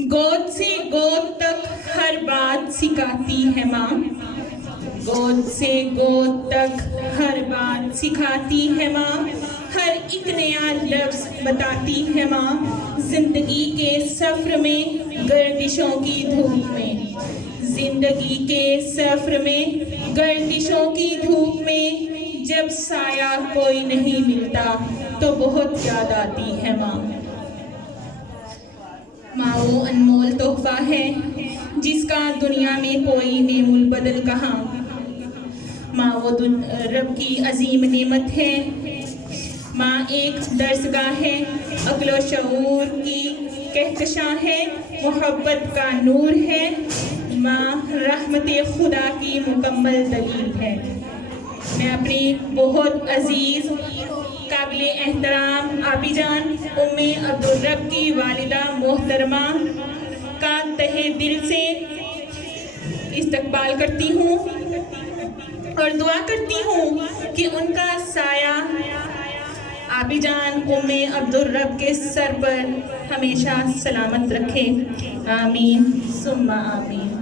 گود سے گود تک ہر بات سکھاتی ہے ماں، گود سے گود تک ہر بات سکھاتی ہے ماں، ہر ایک نیا لفظ بتاتی ہے ماں، زندگی کے سفر میں گردشوں کی دھوپ میں، زندگی کے سفر میں گردشوں کی دھوپ میں، جب سایہ کوئی نہیں ملتا تو بہت یاد آتی ہے ماں۔ ماں وہ انمول تحفہ ہے جس کا دنیا میں کوئی نعم البدل کہاں، ماں وہ رب کی عظیم نعمت ہے، ماں ایک درسگاہ ہے، عقل و شعور کی کہکشاں ہے، محبت کا نور ہے، ماں رحمت خدا کی مکمل دلیل ہے۔ میں اپنی بہت عزیز قابل احترام آپی جان ام عبدالرب کی والدہ محترمہ کا تہہ دل سے استقبال کرتی ہوں اور دعا کرتی ہوں کہ ان کا سایہ آپی جان ام عبدالرب کے سر پر ہمیشہ سلامت رکھے، آمین ثم آمین۔